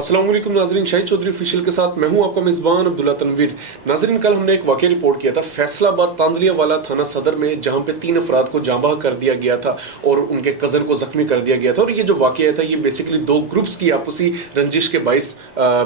अस्सलामुअलैकुम नाजरीन, शाहिद चौधरी ऑफिशियल के साथ मैं हूं आपका मेजबान अब्दुल्ला तनवीर। नाजरीन, कल हमने एक वाकया रिपोर्ट किया था फैसलाबाद तांदलियावाला थाना सदर में, जहां पे 3 अफराद को जांबा कर दिया गया था और उनके कजन को जख्मी कर दिया गया था। और ये जो वाकया था ये बेसिकली 2 ग्रुप्स की आपसी रंजिश के बाइस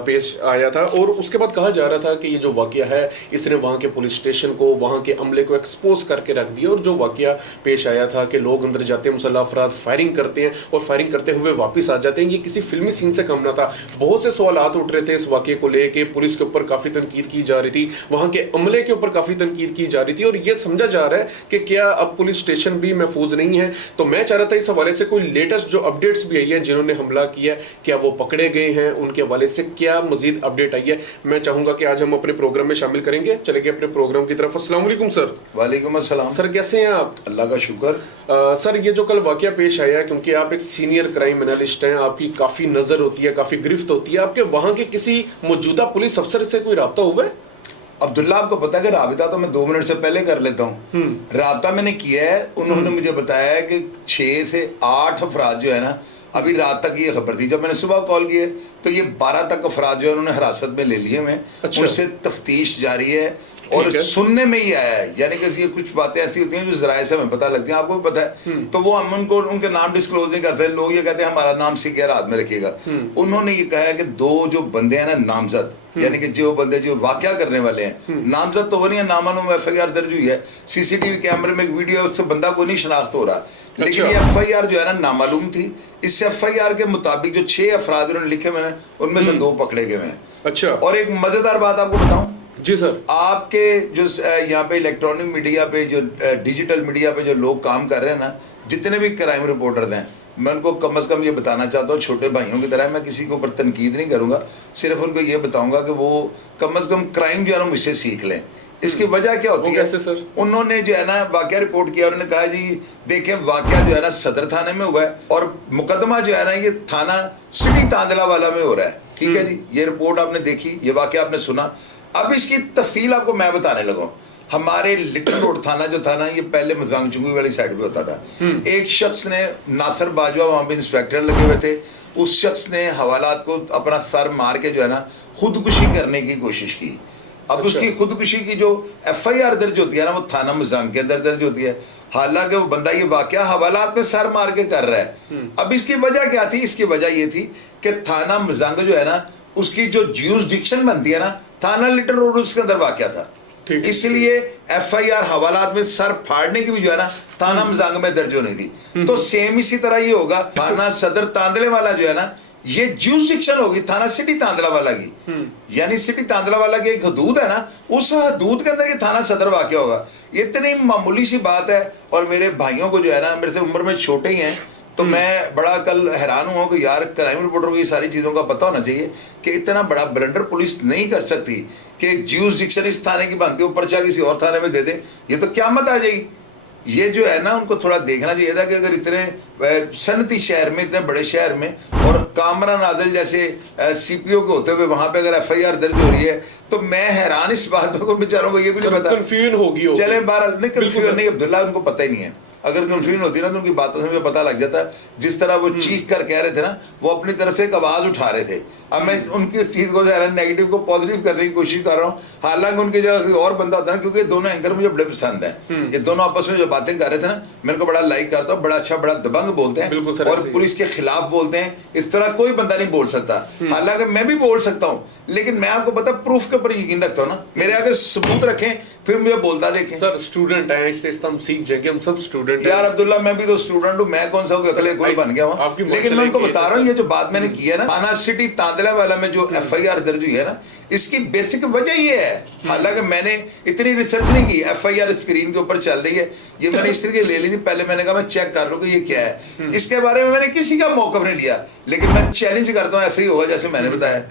पेश आया था। और उसके बाद कहा जा रहा था कि ये जो वाकया है इसने वहां के पुलिस स्टेशन को, वहां के अमले को एक्सपोज करके रख दिया। और जो वाकया पेश आया था कि लोग अंदर जाते हैं, मुसल्लह अफराद फायरिंग करते हैं और फायरिंग करते हुए वापस आ जाते हैं, ये किसी फिल्मी सीन से कम ना था। बहुत से सवालात उठ रहे थे इस वाकये को लेके, पुलिस के ऊपर काफी तनकीद की जा रही थी, वहां के अमले के ऊपर काफी तनकीद की जा रही थी और यह समझा जा रहा है कि क्या अब पुलिस स्टेशन भी महफूज नहीं है। तो मैं चाह रहा था इस हवाले से कोई लेटेस्ट जो अपडेट्स भी आई है, जिन्होंने हमला किया क्या वो पकड़े गए हैं, उनके हवाले से क्या मजीद अपडेट आई है, मैं चाहूंगा कि आज हम अपने प्रोग्राम में शामिल करेंगे। चलेंगे अपने प्रोग्राम की तरफ। अस्सलाम वालेकुम सर। वालेकुम अस्सलाम सर, कैसे हैं आप? अल्लाह का शुक्र। सर, ये जो कल वाकया पेश आया, क्योंकि आप एक सीनियर क्राइम एनालिस्ट हैं, आपकी काफी नजर होती है, काफी गिरफ्त होती है, आपके वहां के किसी मौजूदा पुलिस अफसर से कोई राब्ता हुआ है? अब्दुल्ला, आपको पता है कि राबिता तो मैं 2 मिनट से पहले कर लेता हूँ। राबिता मैंने किया है, उन्होंने मुझे बताया है कि 6 से 8 अफराद जो है ना, अभी रात तक ये खबर थी। जब मैंने सुबह कॉल किया तो ये 12 तक अफराद जो है उन्होंने हिरासत में ले लिए हुए। अच्छा। उनसे तफ्तीश जारी है और सुनने में ही आया है, यानी कि ये कुछ बातें ऐसी होती हैं जो जराए से हमें पता लगती हैं, आपको भी पता है। तो वो हम उनको उनके नाम डिस्क्लोज नहीं करते। लोग ये कहते हैं हमारा नाम सीखे रात में रखिएगा। उन्होंने ये कहा है कि 2 जो बंदे हैं ना नामजद, यानी कि जो बंदे जो वाकया करने वाले हैं, नामजद तो वो नहीं है, नामानुम FIR दर्ज हुई है, CCTV कैमरे में एक वीडियो है, उससे बंदा कोई नहीं शनाख्त हो रहा। लेकिन ये FIR जो है ना नामालूम थी। इस FIR के मुताबिक जो 6 अफराद उन्होंने लिखे मैंने, उनमें से 2 पकड़े गए हैं। अच्छा। और एक मजेदार बात आपको बताऊं जी सर, आपके जो यहाँ पे इलेक्ट्रॉनिक मीडिया पे, जो डिजिटल मीडिया पे जो लोग काम कर रहे हैं ना, जितने भी क्राइम रिपोर्टर हैं, मैं उनको कम से कम ये बताना चाहता हूँ, छोटे भाइयों की तरह, मैं किसी के ऊपर तनकीद नहीं करूंगा, सिर्फ उनको ये बताऊंगा कि वो कम से कम क्राइम जो है ना मुझसे सीख लें। इसकी वजह क्या होती है? कैसे सर? उन्होंने जो है ना वाकया रिपोर्ट किया, उन्होंने कहा जी देखें वाकया जो है ना सदर थाने में हुआ है और मुकदमा जो है ना ये थाना सिटी तांदलावाला में हो रहा है। ठीक है जी, ये रिपोर्ट आपने देखी, ये वाकया आपने सुना। अब इसकी तफसील आपको मैं बताने लगा। हमारे लिटिल रोड थाना जो था ना, ये पहले मजांग चुंगी वाली साइड पे होता था। एक शख्स ने, नासिर बाजवा वहां पे इंस्पेक्टर लगे हुए थे, उस शख्स ने हवालात को अपना सर मार के जो है ना खुदकुशी करने की कोशिश की। अब अच्छा। उसकी खुदकुशी की जो FIR दर्ज होती है ना, वो थाना मजांग के अंदर दर्ज होती है। हालांकि वो बंदा ये वाकया हवालात में सर मार के कर रहा है। अब इसकी वजह क्या थी? इसकी वजह ये थी कि थाना मजांग जो है ना, उसकी जो ज्यूरिसडिक्शन बनती है ना, थाना लिटिल रोड उसके अंदर वाकया था, इसलिए FIR हवालात में सर फाड़ने की भी जो है ना थाना मजांग में दर्ज होनी थी। तो सेम इसी तरह ये होगा, थाना सदर तांदलेवाला जो है ना, ये ज्यूरिसडिक्शन होगी थाना सिटी तांदलावाला की। यानी सिटी तांदलावाला की एक हदूद है ना, उस हदूद के अंदर ये थाना सदर वाकया होगा। इतनी मामूली सी बात है। और मेरे भाइयों को जो है ना, मेरे से उम्र में छोटे ही हैं, तो मैं बड़ा कल हैरान हुआ कि यार क्राइम रिपोर्टर को ये सारी चीज़ों का पता होना चाहिए कि इतना बड़ा ब्लंडर पुलिस नहीं कर सकती कि ज्यूरिसडिक्शन इस थाने की बनती है, पर्चा किसी और थाने में दे दे, ये तो क़यामत आ जाएगी। ये जो है ना, उनको थोड़ा देखना चाहिए था कि अगर इतने सनती शहर में, इतने बड़े शहर में, और कामरान आदिल जैसे CPO के होते हुए वहां पे अगर FIR दर्ज हो रही है, तो मैं हैरान इस बात पर को बेचारों को ये भी नहीं पता। कंफ्यूजन होगी। चले बहरहाल, नहीं कंफ्यूजन नहीं अब्दुल्ला, उनको पता ही नहीं है। अगर कंफ्यूजन होती ना तो उनकी बातों से मुझे पता लग जाता। जिस तरह वो चीख कर कह रहे थे ना, वो अपनी तरफ से एक आवाज उठा रहे थे। अब मैं उनकी इस चीज को नेगेटिव को पॉजिटिव करने की कोशिश कर रहा हूँ। हालांकि उनकी जगह कोई और बंदा होता है ना, क्योंकि दोनों एंकर मुझे बड़े पसंद है। ये दोनों आपस में जो बातें कर रहे थे ना, मेरे को बड़ा लाइक करता हूँ। बड़ा अच्छा, बड़ा दबंग बोलते हैं और पुलिस के खिलाफ बोलते हैं। इस तरह कोई बंदा नहीं बोल सकता। हालांकि मैं भी बोल सकता हूँ, लेकिन मैं आपको पता प्रूफ के ऊपर यकीन रखता हूँ ना। मेरे आगे सबूत रखें, फिर मुझे बोलता देखें। सर स्टूडेंट है, इससे हम सीख जाएंगे, हम सब स्टूडेंट यार अब्दुल्ला, मैं भी तो स्टूडेंट हूँ, मैं कौन सा अकेले कोई बन गया हूँ। लेकिन मैं उनको बता रहा हूँ, ये जो बात मैंने की है ना, थाना सिटी तांदलावाला में जो FIR दर्ज हुई है ना, इसकी बेसिक वजह ये है। हालांकि मैंने इतनी रिसर्च नहीं की, FIR स्क्रीन के ऊपर चल रही है, ये मैंने इस तरीके ले ली थी। पहले मैंने कहा मैं चेक कर लूं कि ये क्या है। इसके बारे में मैंने किसी का मौकफ नहीं लिया, लेकिन मैं चैलेंज करता हूँ ऐसे ही होगा जैसे मैंने बताया।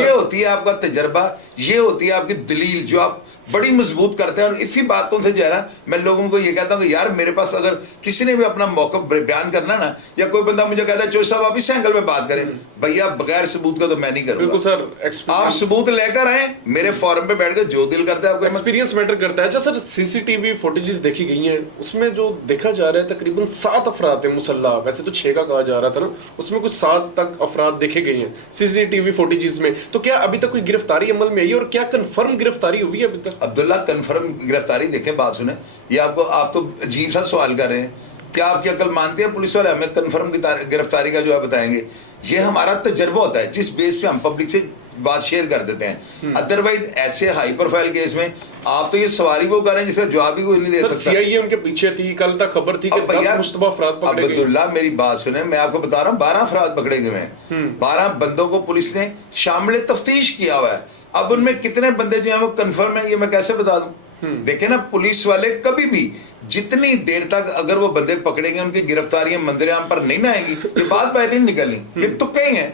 ये होती है आपका तजर्बा, ये होती है आपकी दलील, जो आप बड़ी मजबूत करते हैं। और इसी बातों से जो है ना, मैं लोगों को ये कहता हूँ कि यार मेरे पास अगर किसी ने भी अपना मौका बयान करना ना, या कोई बंदा मुझे कहता है चोर साहब आप इस एंगल में बात करें, भैया बगैर सबूत का तो मैं नहीं बिल्कुल करूंगा। सर, आप सबूत लेकर आए, मेरे फोरम पे बैठ के जो दिल करता है आपको। एक्सपीरियंस मैटर करता है। अच्छा सर, सीसीटीवी फुटेजेस देखी गई हैं, उसमें जो देखा जा रहा है तकरीबन 7 अफराद हैं मुसल्ला, वैसे तो 6 का कहा जा रहा था ना, उसमें कुछ 7 तक अफराद देखे गए हैं सीसीटीवी फुटेजेस में। तो क्या अभी तक कोई गिरफ्तारी अमल में आई है और क्या कंफर्म गिरफ्तारी हुई है अभी तक? अब्दुल्ला, कंफर्म गिरफ्तारी देखें, बात सुने, ये आप तो अजीब सा सवाल कर रहे हैं। क्या आपकी अकल मानती है पुलिस वाले हमें कंफर्म गिरफ्तारी का जो है बताएंगे? ये हमारा तजर्बा होता है जिस बेस पे हम पब्लिक से बात शेयर कर देते हैं। अदरवाइज ऐसे हाई प्रोफाइल केस में आप तो ये सवाल ही वो कर रहे हैं जिसका जवाब ही कोई नहीं दे सकता। सीआईए उनके पीछे थी, कल तक खबर थी कि 10 मुश्तबा अफराद पकड़े गए। अब्दुल्ला, मेरी बात सुने, मैं आपको बता रहा हूँ 12 अफराद पकड़े गए हैं। 12 बंदों को पुलिस ने शामिल तफ्तीश किया हुआ है। अब उनमें कितने बंदे जो है वो कंफर्म है ये मैं कैसे बता दूं? देखे ना, पुलिस वाले कभी भी जितनी देर तक अगर वो बंदे पकड़ेंगे उनकी गिरफ्तारियां मंजरेआम पर नहीं ना आएंगी, ये बात बाहर नहीं निकलनी, ये तुक्के ही है।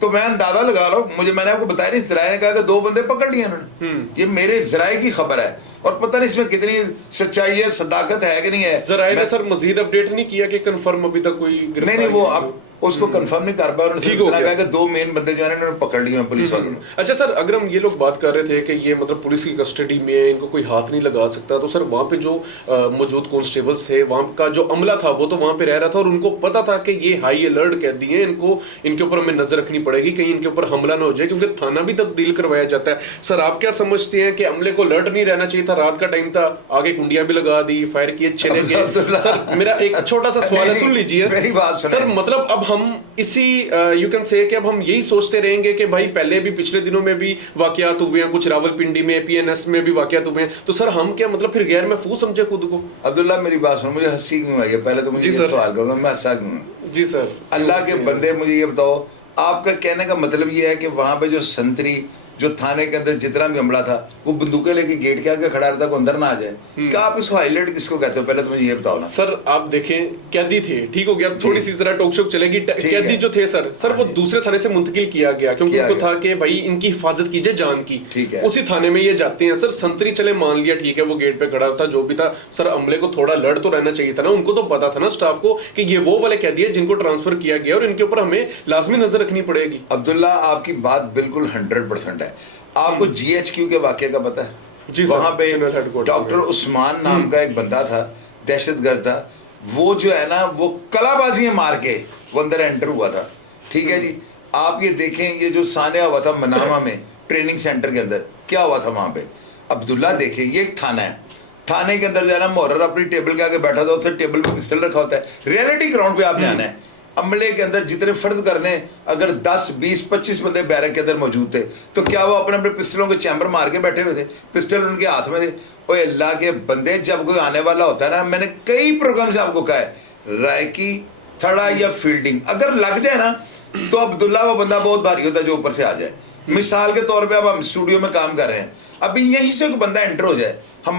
तो मैं अंदाजा लगा लो, मैंने आपको बताया नहीं, जराए ने कहा कि 2 बंदे पकड़ लिए उन्होंने। ये मेरे जराए की खबर है और पता नहीं इसमें कितनी सच्चाई है, सदाकत है कि नहीं है। जराए ने सर मजीद अपडेट नहीं किया कि कंफर्म अभी तक कोई गिरफ्तारी नहीं, वो अब उसको कंफर्म नहीं कर पाया। उन्होंने सिर्फ इतना कहा कि 2 मेन बंदे जो है इन्होंने पकड़ लिए हैं पुलिस वालों ने। अच्छा सर, अगर हम ये लोग बात कर रहे थे कि ये मतलब पुलिस की कस्टडी में है, इनको कोई हाथ नहीं लगा सकता, तो सर वहाँ पे जो मौजूद कॉन्स्टेबल्स थे, वहाँ का जो अमला था वो तो वहाँ पे रह रहा था और उनको पता था कि ये हाई अलर्ट कैदी हैं, इनके ऊपर हमें नजर रखनी पड़ेगी कहीं इनके ऊपर हमला ना हो जाए, क्योंकि थाना भी तब्दील करवाया जाता है। सर आप क्या समझते हैं कि अमले को अलर्ट नहीं रहना चाहिए था? रात का टाइम था, आगे कुंडियां भी लगा दी, फायर किए, चले गए। सर मेरा एक छोटा सा सवाल है, सुन लीजिए मेरी बात सर। मतलब अब हम इसी यू कैन से कि अब हम यही सोचते रहेंगे कि भाई पहले भी पिछले दिनों में भी वाकयात हुए हैं, कुछ रावलपिंडी में पीएनएस में भी वाकयात हुए हैं, तो सर हम क्या मतलब फिर गैर महफूज समझे खुद को? अब्दुल्ला, मेरी बात सुनो, मुझे हंसी क्यों आई है? पहले तो मुझे ये सवाल करो, मैं हंसा क्यों? जी सर, अल्लाह के बंदे, मुझे ये बताओ, आपका कहने का मतलब ये है कि वहां पे जो संतरी जो थाने के अंदर जितना भी हमला था वो बंदूकें लेके गेट के आगे खड़ा रहता, को अंदर ना आ जाए? क्या आप इसको हाईलाइट किसको कहते हो? पहले तो मुझे ये बताओ ना सर। आप देखें, कैदी थे, ठीक हो गया, थोड़ी सी जरा टोक शोक चलेगी। कैदी जो थे सर वो दूसरे थाने से मुंतकिल किया गया क्योंकि उनको था कि भाई इनकी हिफाजत कीजिए जान की, ठीक है, उसी थाने में ये जाते हैं। सर संतरी चले मान लिया, ठीक है, वो गेट पे खड़ा था, जो भी था सर, अमले को थोड़ा अलर्ट तो रहना चाहिए था ना, उनको तो पता था ना स्टाफ को कि ये वो वाले कैदी है जिनको ट्रांसफर किया गया और इनके ऊपर हमें लाजमी नजर रखनी पड़ेगी। अब्दुल्ला, आपकी बात बिल्कुल 100% है। आपको GHQ के वाकये का पता है? जी, वहां पे डॉक्टर उस्मान नाम का एक बंदा था, दहशतगर्द था, वो जो है ना वो कलाबाजियां मार के वो अंदर एंटर हुआ था, ठीक है जी। आप ये देखें, ये जो सानिया हुआ था मनामा में ट्रेनिंग सेंटर के अंदर, क्या हुआ था वहां पे? अब्दुल्ला देखिए, ये एक थाना है, थाने के अंदर जाना, मुहर्रर अपनी टेबल के आगे बैठा था, उससे टेबल पे पिस्टल रखा होता है। रियलिटी ग्राउंड पे आपने आना है। अमले के अंदर जितने फर्द करने, अगर 10, 20, 25 बंदे बैरक के अंदर मौजूद थे, तो क्या वो अपने अपने पिस्टलों के चैम्बर मार के बैठे हुए थे? पिस्टल उनके हाथ में थे। ओए अल्लाह के बंदे, जब कोई आने वाला होता है ना, मैंने कई प्रोग्राम से आपको कहा है, रायकी, थड़ा या फील्डिंग अगर लग जाए ना, तो अब्दुल्ला वो बंदा बहुत भारी होता है जो ऊपर से आ जाए। मिसाल के तौर पर अब हम स्टूडियो में काम कर रहे हैं, अभी यहीं से कोई बंदा एंटर हो जाए,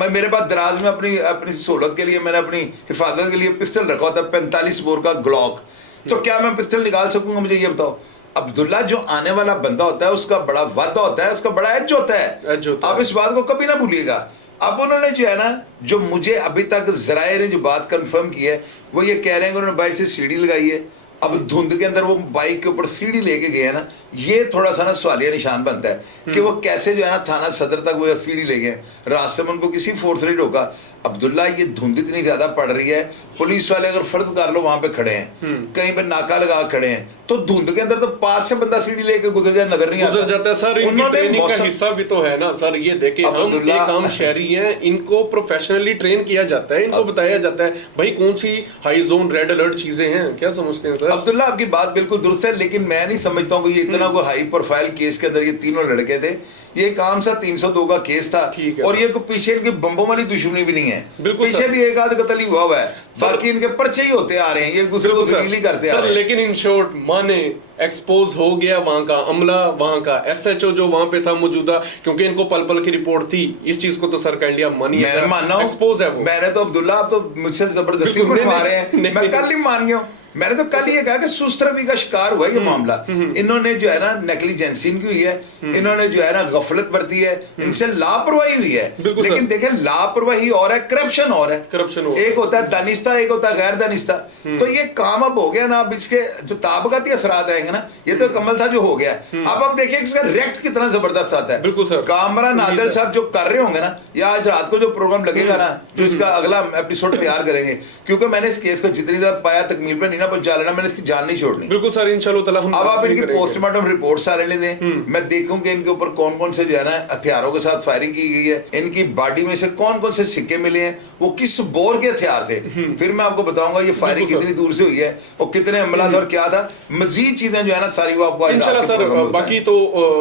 मेरे पास दराज में अपनी सहूलत के लिए मैंने अपनी हिफाजत के लिए पिस्टल रखा होता है, 45 बोर का ग्लॉक, तो क्या मैं पिस्टल निकाल सकूंगा? मुझे ये बताओ। अब्दुल्ला, जो आने वाला बंदा होता है उसका बड़ा वादा होता है, उसका बड़ा एज होता है। आप इस बात को कभी ना भूलिएगा। अब उन्होंने जो है ना, जो मुझे अभी तक जराए ने जो बात कंफर्म की है, वो ये कह रहे हैं कि उन्होंने बाइक से सीढ़ी लगाई है। अब धुंध के अंदर वो बाइक के ऊपर सीढ़ी लेके गए हैं ना, ये थोड़ा सा ना सवालिया निशान बनता है कि वो कैसे जो है ना थाना सदर तक वो सीढ़ी ले गए, रास्ते में उनको किसी फोर्स ने रोका। अब्दुल्ला, ये धुंध इतनी ज्यादा पड़ रही है, पुलिस वाले अगर फर्ज कर लो वहां पे खड़े हैं, कहीं पे नाका लगा खड़े हैं, तो धुंध के अंदर तो पास से बंदा सीढ़ी लेके गुजर जाए, नजर नहीं गुजर जाता है सर। इनकी ट्रेनिंग का हिस्सा भी तो है ना सर। ये देखें, हम एक आम शहरी हैं, इनको प्रोफेशनली ट्रेन किया जाता है, इनको बताया जाता है भाई कौन सी हाई जोन, रेड अलर्ट चीजें हैं। क्या समझते हैं सर? अब्दुल्ला, आपकी बात बिल्कुल दुरुस्त है, लेकिन मैं नहीं समझता हूँ कि ये इतना कोई हाई प्रोफाइल केस के अंदर ये तीनों लड़के थे। ये एक आम सा 302 का केस था, और ये पीछे इनके बम्बों वाली दुश्मनी भी नहीं है, पीछे भी एक आध कत्ल ही हुआ है, बाकी इनके पर्चे ही होते आ रहे हैं, ये एक दूसरे को रिलीज करते आ रहे हैं। लेकिन इन शॉर्ट माने एक्सपोज हो गया वहां का अमला, वहां का SHO जो वहां पे था मौजूदा, क्योंकि इनको पल पल की रिपोर्ट थी। इस चीज को तो सर का इंडिया मानी है, मैं मानना हूं, एक्सपोज है वो। मैंने तो अब्दुल्ला, आप तो मुझसे जबरदस्ती बनवा रहे हैं, मैं कल ही मान गया हूं। मैंने तो कल ये कहा कि सुस्तरवी का शिकार हुआ ये मामला। इन्होंने जो है ना नेग्लिजेंसी इनकी हुई है, इन्होंने जो है ना गफलत बरती है, इनसे लापरवाही हुई है। लेकिन देखें लापरवाही और है, करप्शन और है। करप्शन एक होता है दानिस्ता, एक होता है गैर दानिस्ता। तो ये काम अब हो गया ना, अब इसके जो ताबकाती असरात आएंगे ना, ये तो कमल था जो हो गया। अब देखिए इसका रिएक्ट कितना जबरदस्त आता है। बिल्कुल सर। कामरान आदिल साहब जो कर रहे होंगे ना, या आज रात को जो प्रोग्राम लगेगा ना, जो इसका अगला एपिसोड तैयार करेंगे, क्योंकि मैंने इस केस को जितनी देर पाया तकमील पे नहीं ना पहुंचा लेना, मैंने इसकी जान नहीं छोड़नी। बिल्कुल सर, इंशाल्लाह हम अब आप इनकी पोस्टमार्टम रिपोर्ट सारे ले दें, मैं देखूं कि इनके ऊपर कौन कौन से जो है ना हथियारों के साथ फायरिंग की गई है, इनकी बॉडी में से कौन कौन से सिक्के मिले हैं, वो किस बोर के हथियार थे, फिर मैं आपको बताऊंगा ये फायरिंग कितनी दूर से हुई है और कितने हमला था और क्या था। मजीद चीजें जो है ना सारी वो आपको इंशाल्लाह सर। बाकी तो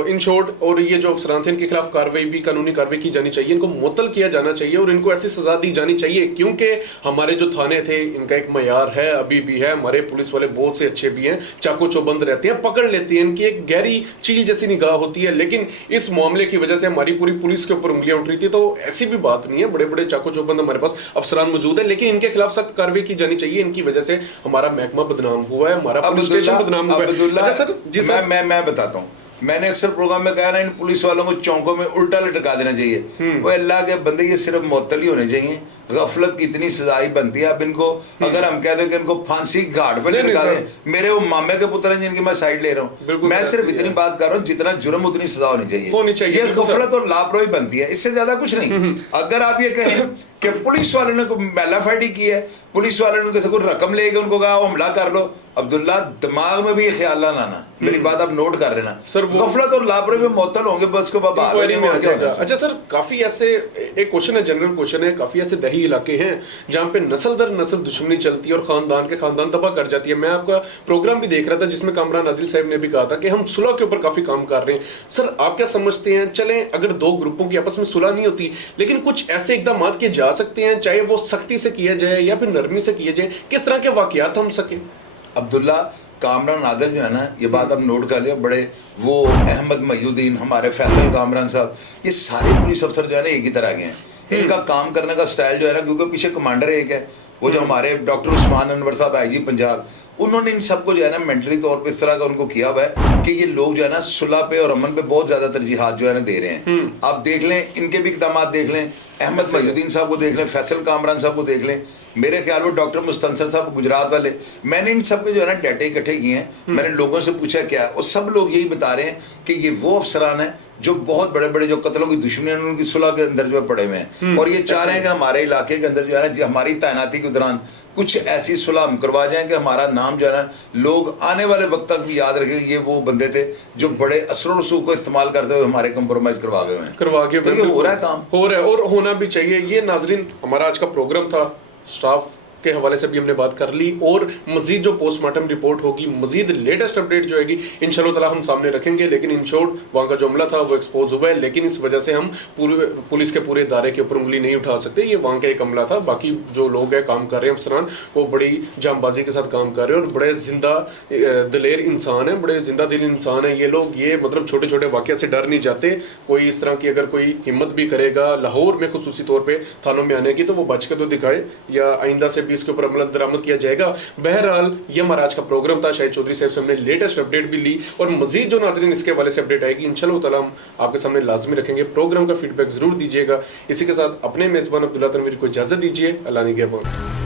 इन शॉर्ट, और ये जो अफसरान थे इनके खिलाफ कार्रवाई भी, कानूनी कार्रवाई की जानी चाहिए, इनको मुअत्तल किया जाना चाहिए और इनको ऐसी सजा दी जानी चाहिए, क्योंकि हमारे जो थाने थे इनका एक मयार है, अभी भी है। हमारे पुलिस वाले बहुत से अच्छे भी हैं, चाको चौबंद रहते हैं, पकड़ लेते हैं, इनकी एक गहरी चील जैसी निगाह होती है। लेकिन इस मामले की वजह से हमारी पूरी पुलिस के ऊपर उंगलियां उठ रही थी। तो ऐसी भी बात नहीं है, बड़े बड़े चाको चौबंद हमारे पास अफसरान मौजूद है, लेकिन इनके खिलाफ सख्त कार्रवाई की जानी चाहिए। इनकी वजह से हमारा महकमा बदनाम हुआ है, हमारा पुलिस स्टेशन बदनाम हुआ है। अच्छा सर, जी सर, मैं बताता हूँ, मैंने अक्सर प्रोग्राम में कहा ना, इन पुलिस वालों को चौकों में उल्टा लटका देना चाहिए। वो अल्लाह के बंदे, ये सिर्फ मुअत्तल ही होने चाहिए। गफलत की इतनी सजाई बनती है। अब इनको अगर हम कह दें कि इनको फांसी घाट पे लटका दें, मेरे वो मामे के पुत्र हैं जिनकी मैं साइड ले रहा हूँ, मैं सिर्फ इतनी बात कर रहा हूँ, जितना जुर्म उतनी सजा होनी चाहिए। ये गफलत और लापरवाही बनती है, इससे ज्यादा कुछ नहीं। अगर आप ये कहें कि पुलिस वाले ने मेलाफाइडी की है, पुलिस वाले ने उनके कोई रकम लेके उनको कहा वो हमला कर लो, अब्दुल्ला दिमाग में भी ये ख्याल ना लाना, मेरी बात आप नोट कर लेना। सर गफलत और लापरवाही में मुअत्तल होंगे, बस को अच्छा सर, काफी ऐसे एक क्वेश्चन है, जनरल क्वेश्चन है, काफी ऐसे दही इलाके हैं जहां पे नस्ल दर नस्ल दुश्मनी चलती है और खानदान के खानदान तबाह कर जाती है। मैं आपका प्रोग्राम भी देख रहा था जिसमें कामरान आदिल साहब ने भी कहा था कि हम सुलह के ऊपर काफी काम कर रहे हैं। सर आप क्या समझते हैं, चलें अगर दो ग्रुपों की आपस में सुलह नहीं होती, लेकिन कुछ ऐसे इकदाम किए जा सकते हैं, चाहे वो सख्ती से किया जाए या फिर नरमी से किए जाए, किस तरह के वाकयात हम सके? अब्दुल्ला, कामरान आदिल जो है ना, ये बात अब नोट कर लिया, बड़े वो अहमद मयूद्दीन, हमारे फैसल कामरान साहब, ये सारे पुलिस अफसर जो है ना एक ही तरह के हैं। इनका काम करने का स्टाइल जो है ना, क्योंकि पीछे कमांडर एक है, वो जो हमारे डॉक्टर उस्मान अनवर साहब आईजी पंजाब, उन्होंने इन सबको जो है ना मेंटली तौर पे इस तरह का उनको किया हुआ है कि ये लोग जो है ना सुलह पे और अमन पे बहुत ज्यादा तरजीहात जो है ना दे रहे हैं। आप देख लें, इनके भी इक़दामात देख लें, अहमद मयूद्दीन साहब को देख लें, फैसल कामरान साहब को देख लें, मेरे ख्याल में डॉक्टर मुस्तंसर साहब गुजरात वाले, मैंने इन सब के जो है ना डाटे इकट्ठे किए हैं। मैंने लोगों से पूछा क्या, और सब लोग यही बता रहे हैं कि ये वो अफसरान है जो बहुत बड़े बड़े जो कत्लों की दुश्मनी उनकी सुलह के अंदर जो है पड़े हुए हैं, और ये चाह रहे हैं कि हमारे इलाके के अंदर जो है ना हमारी तैनाती के दौरान कुछ ऐसी सुलह हम करवा जाएं कि हमारा नाम जो है ना लोग आने वाले वक्त तक भी याद रखें, ये वो बंदे थे जो बड़े असर रसूख को इस्तेमाल करते हुए हमारे कंप्रोमाइज करवा गए हैं। तो ये हो रहा है, काम हो रहा है और होना भी चाहिए। ये नाजरीन हमारा आज का प्रोग्राम था, स्टाफ के हवाले से भी हमने बात कर ली, और मजीद जो पोस्टमार्टम रिपोर्ट होगी, मजीद लेटेस्ट अपडेट जो होगी इंशाल्लाह ताला हम सामने रखेंगे। लेकिन इन शॉर्ट वहाँ का जो हमला था वो एक्सपोज हुआ है, लेकिन इस वजह से हम पूरे पुलिस के पूरे दायरे के ऊपर उंगली नहीं उठा सकते। ये वहाँ का एक हमला था, बाकी जो लोग हैं काम कर रहे हैं अफसरान, वो बड़ी जांबाजी के साथ काम कर रहे हैं और बड़े जिंदा दिलेर इंसान है, बड़े जिंदा दिल इंसान है ये लोग। ये मतलब छोटे छोटे वाक़या से डर नहीं जाते। कोई इस तरह की अगर कोई हिम्मत भी करेगा लाहौर में खुसूसी तौर पर थानों में आने की, तो वो बच के तो दिखाए, या आइंदा से इसके ऊपर अमल दरामद किया जाएगा। बहरहाल ये हमारा आज का प्रोग्राम था, शाहिद चौधरी साहब से हमने लेटेस्ट अपडेट भी ली, और मजीद जो नाज़रीन इसके हवाले से अपडेट आएगी इंशाल्लाह ताला हम आपके सामने लाजमी रखेंगे। प्रोग्राम का फीडबैक जरूर दीजिएगा। इसी के साथ अपने मेजबान अब्दुल्ला तनवीर को इजाजत दीजिए। अल्लाह निगहबान।